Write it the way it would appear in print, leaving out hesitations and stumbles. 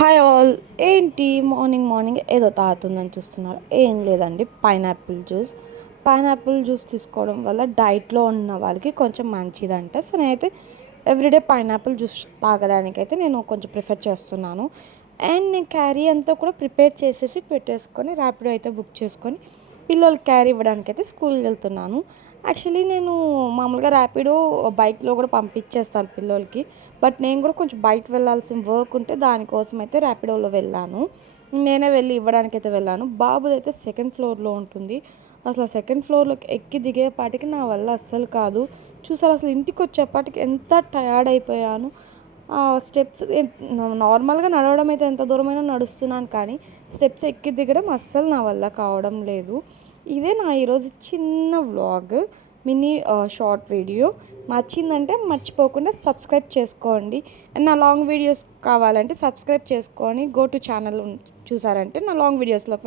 Hi all. ఏంటి morning morning ఏదో తాగుతుందని చూస్తున్నారు? ఏం లేదండి, పైనాపిల్ జ్యూస్ తీసుకోవడం వల్ల డైట్లో ఉన్న వాళ్ళకి కొంచెం మంచిదంట. సో నేనైతే ఎవ్రీడే పైనాపిల్ జ్యూస్ తాగడానికైతే నేను కొంచెం ప్రిఫర్ చేస్తున్నాను. అండ్ నేను క్యారీ అంతా కూడా ప్రిపేర్ చేసేసి పెట్టేసుకొని ర్యాపిడో అయితే బుక్ చేసుకొని పిల్లలకి క్యారీ ఇవ్వడానికైతే స్కూల్కి వెళ్తున్నాను. యాక్చువల్లీ నేను మామూలుగా ర్యాపిడో బైక్లో కూడా పంపించేస్తాను పిల్లలకి. బట్ నేను కూడా కొంచెం బయట వెళ్ళాల్సిన వర్క్ ఉంటే దానికోసం అయితే ర్యాపిడోలో వెళ్ళాను. నేనే వెళ్ళి ఇవ్వడానికైతే వెళ్ళాను. బాబుదైతే సెకండ్ ఫ్లోర్లో ఉంటుంది. అసలు ఆ సెకండ్ ఫ్లోర్లోకి ఎక్కి దిగేపాటికి నా వల్ల అస్సలు కాదు. చూసారు, అసలు ఇంటికి వచ్చేపాటికి ఎంత టయర్డ్ అయిపోయాను. ఆ స్టెప్స్ నార్మల్గా నడవడం అయితే ఎంత దూరమైనా నడుస్తున్నాను, కానీ స్టెప్స్ ఎక్కి దిగడం అస్సలు నా వల్ల కావడం లేదు. ఇదే నా ఈరోజు చిన్న వ్లాగ్, మినీ షార్ట్ వీడియో. నచ్చిందంటే మర్చిపోకుండా సబ్స్క్రైబ్ చేసుకోండి. అండ్ నా లాంగ్ వీడియోస్ కావాలంటే సబ్స్క్రైబ్ చేసుకొని గో టు ఛానల్ చూసారంటే నా లాంగ్ వీడియోస్లోకి